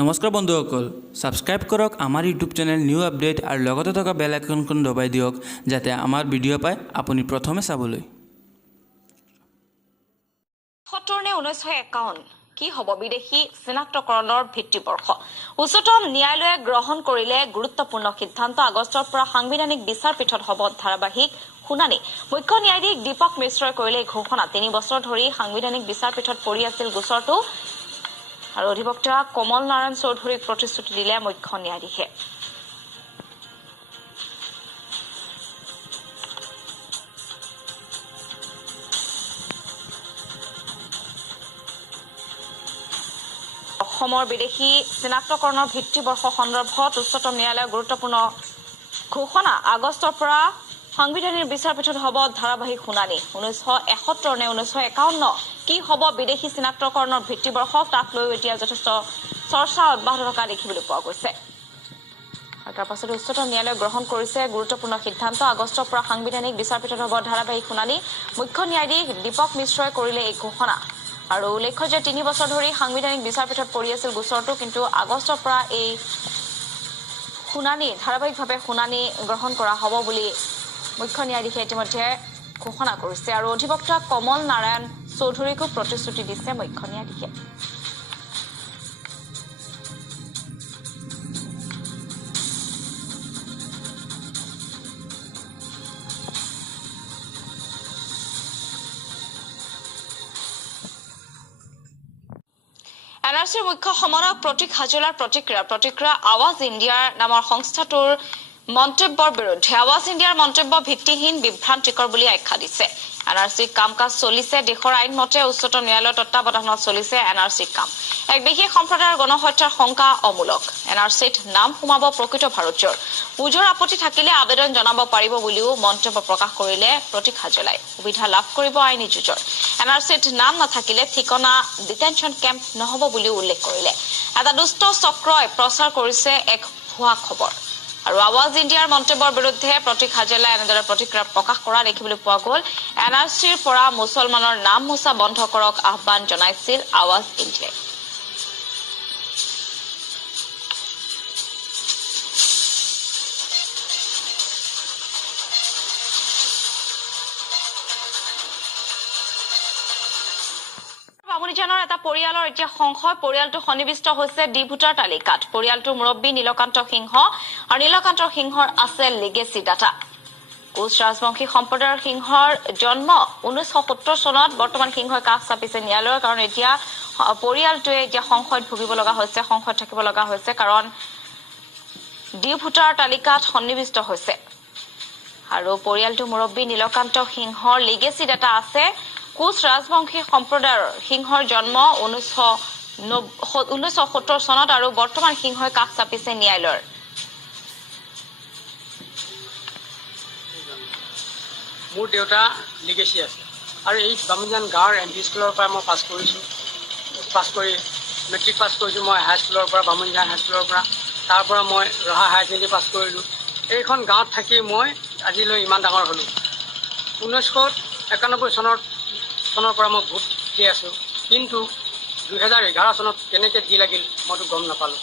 নমস্কাৰ বন্ধুসকল, সাবস্ক্ৰাইব কৰক আমাৰ ইউটিউব চেনেল নিউ আপডেট আৰু লগতে থকা বেল আইকনখন দবাই দিয়ক যাতে আমাৰ ভিডিঅ' পাই আপুনি প্ৰথমে চাবলৈ। ৭৭ নে 1951 কি হ'ব বিদেশী চিনাক্তকৰণৰ ভিত্তিবৰ্ষ উচ্চতম ন্যায়ালয়ে গ্ৰহণ কৰিলে গুৰুত্বপূৰ্ণ সিদ্ধান্ত। আগষ্টৰ পৰা সাংবিধানিক বিচাৰপীঠত হ'ব ধাৰাবাহিক শুনানি। মুখ্য ন্যায়াধীশ দীপক মিশ্ৰই কৰিলে ঘোষণা। ৩ বছৰ ধৰি সাংবিধানিক বিচাৰপীঠত পৰি আছিল গোচৰটো আৰু অধিবক্তা কমল নাৰায়ণ চৌধুৰীক প্ৰতিশ্ৰুতি দিলে মুখ্য ন্যায়াধীশে। অসমৰ বিদেশী চিনাক্তকৰণৰ ভিত্তিবৰ্ষ সন্দৰ্ভত উচ্চতম ন্যায়ালয়ৰ গুৰুত্বপূৰ্ণ ঘোষণা। আগষ্টৰ পৰা সাংবিধানিক বিচাৰপীঠত হ'ব ধাৰাবাহিক শুনানি। 1971 নে 1951 কি হ'ব বিদেশী চিনাক্তকৰণৰ ভিত্তিবৰ্ষ, তাক লৈ এতিয়া যথেষ্ট চৰ্চা অব্যাহত থকা দেখিবলৈ পোৱা গৈছে। আৰু তাৰ পাছত উচ্চতম ন্যায়ালয়ে গ্ৰহণ কৰিছে গুৰুত্বপূৰ্ণ সিদ্ধান্ত। আগষ্টৰ পৰা সাংবিধানিক বিচাৰপীঠত হ'ব ধাৰাবাহিক শুনানি। মুখ্য ন্যায়াধীশ দীপক মিশ্ৰই কৰিলে এই ঘোষণা। আৰু উল্লেখ্য যে 3 বছৰ ধৰি সাংবিধানিক বিচাৰপীঠত পৰি আছিল গোচৰটো, কিন্তু আগষ্টৰ পৰা এই শুনানি ধাৰাবাহিকভাৱে শুনানি গ্ৰহণ কৰা হ'ব বুলি মুখ্য ন্যায়াধীশে ইতিমধ্যে ঘোষণা কৰিছে। আৰু অধিবক্তা কমল নাৰায়ণ চৌধুৰীকো প্ৰতিশ্ৰুতি দিছে মুখ্য ন্যায়াধীশে। NRCৰ মুখ্য সমন্বয়ক প্ৰতীক হাজেলাৰ প্ৰতিক্ৰিয়া আৱাজ ইণ্ডিয়াৰ নামৰ সংস্থাটোৰ মন্তব্যৰ বিৰুদ্ধে আৱাজ ইণ্ডিয়াৰ মন্তব্য ভিত্তিহীন, বিভ্ৰান্তিকৰ বুলি আখ্যা দিছে। NRCৰ কাম কাজ চলিছে দেশৰ আইন মতে, উচ্চতম ন্যায়ালয়ৰ তত্বাৱধানত চলিছে NRCৰ কাম। এক বিশেষ সম্প্ৰদায়ৰ গণহত্যাৰ শংকা অমূলক। NRCত নাম সোমাব প্ৰকৃত ভাৰতীয়ৰ। ওজৰ আপত্তি থাকিলে আবেদন জনাব পাৰিব বুলিও মন্তব্য প্ৰকাশ কৰিলে প্ৰতীক হাজেলাই। সুবিধা লাভ কৰিব আইনী যুঁজৰ। NRCত নাম নাথাকিলে ঠিকনা ডিটেনশ্যন কেম্প নহ'ব বুলিও উল্লেখ কৰিলে। এটা দুষ্ট চক্ৰই প্ৰচাৰ কৰিছে এক ভুৱা খবৰ। আৰু আৱাজ ইণ্ডিয়াৰ মন্তব্যৰ বিৰুদ্ধে প্ৰতীক হাজেলাই এনেদৰে প্ৰতিক্ৰিয়া প্ৰকাশ কৰা দেখিবলৈ পোৱা গ'ল। NRCৰ পৰা মুছলমানৰ নাম মোচা বন্ধ কৰক আহ্বান জনাইছিল আৱাজ ইণ্ডিয়াই। বামুণীজানৰ এটা পৰিয়ালৰ এতিয়া সংশয়। পৰিয়ালটো সন্নিৱিষ্ট হৈছে ডি ভোটাৰ তালিকাত। পৰিয়ালটোৰ মুৰব্বী নীলকান্ত সিংহ আৰু নীলকান্ত সিংহৰ আছে লিগেচি ডাটা। কোচ ৰাজবংশী সম্প্ৰদায়ৰ সিংহৰ জন্ম 1970 চনত। বৰ্তমান সিংহই কাষ চাপিছে ন্যায়ালয়ৰ, কাৰণ এতিয়া পৰিয়ালটোৱে এতিয়া সংশয়ত ভুগিব লগা হৈছে, সংশয়ত থাকিব লগা হৈছে, কাৰণ ডি ভোটাৰ তালিকাত সন্নিৱিষ্ট হৈছে। আৰু পৰিয়ালটোৰ মুৰব্বী নীলকান্ত সিংহৰ লিগেচি ডাটা আছে। কোচ ৰাজবংশী সম্প্ৰদায়ৰ সিংহৰ জন্ম 1970 চনত আৰু বৰ্তমান সিংহই কাষ চাপিছে ন্যায়ালয়ৰ। মোৰ দেউতা লিগেচি আছে আৰু এই বামুণীজান গাঁৱৰ MP স্কুলৰ পৰা মই পাছ কৰি মেট্ৰিক পাছ কৰিছোঁ। মই হাইস্কুলৰ পৰা বামুণীজান হাইস্কুলৰ পৰা, তাৰ পৰা মই ৰহা হায়াৰ ছেকেণ্ডেৰী পাছ কৰিলোঁ। এইখন গাঁৱত থাকি মই আজিলৈ ইমান ডাঙৰ হ'লোঁ। 1991 চনৰ পৰা মই ভোট দি আছোঁ, কিন্তু 2011 চনত কেনেকৈ দি লাগিল মইতো গম নাপালোঁ।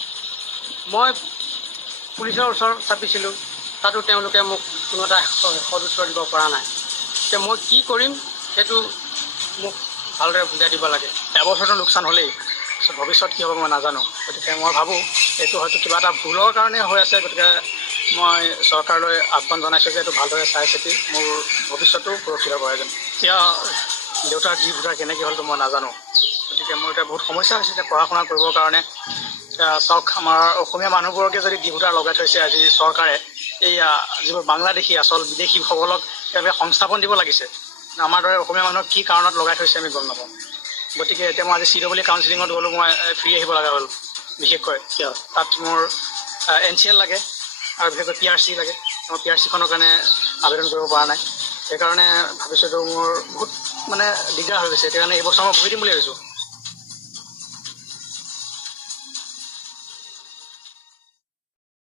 মই পুলিচৰ ওচৰ চাপিছিলোঁ, তাতো তেওঁলোকে মোক কোনো এটা সদুত্তৰ দিব পৰা নাই। এতিয়া মই কি কৰিম সেইটো মোক ভালদৰে বুজাই দিব লাগে। এবছৰটো লোকচান হ'লেই, ভৱিষ্যত কি হ'ব মই নাজানো। গতিকে মই ভাবোঁ এইটো হয়তো কিবা এটা ভুলৰ কাৰণে হৈ আছে। গতিকে মই চৰকাৰলৈ আহ্বান জনাইছোঁ যে এইটো ভালদৰে চাই চিতি মোৰ ভৱিষ্যতো সুৰক্ষিত কৰে যেন। এতিয়া দেউতাৰ ডি ভোটাৰ কেনেকৈ হ'লতো মই নাজানো। গতিকে মোৰ এতিয়া বহুত সমস্যা হৈছে যে পঢ়া শুনা কৰিবৰ কাৰণে। চাওক, আমাৰ অসমীয়া মানুহবোৰকে যদি ডি ভোটাৰ লগাই থৈছে আজি চৰকাৰে, এইয়া যিবোৰ বাংলাদেশী আচল বিদেশীসকলক তেওঁলোকে সংস্থাপন দিব লাগিছে। আমাৰ দৰে অসমীয়া মানুহক কি কাৰণত লগাই থৈছে আমি গম নাপাওঁ। গতিকে এতিয়া মই আজি CW কাউন্সিলিঙত গ'লোঁ, মই ফ্ৰী আহিব লগা হ'ল। বিশেষকৈ তাত মোৰ NCL লাগে আৰু বিশেষকৈ PRC লাগে। মই PRCখনৰ কাৰণে আবেদন কৰিব পৰা নাই। সেইকাৰণে ভাবিছোঁ মোৰ বহুত দিগদাৰ হৈ গৈছে। সেইকাৰণে এইবছৰ মই বহি দিম বুলি ভাবিছোঁ।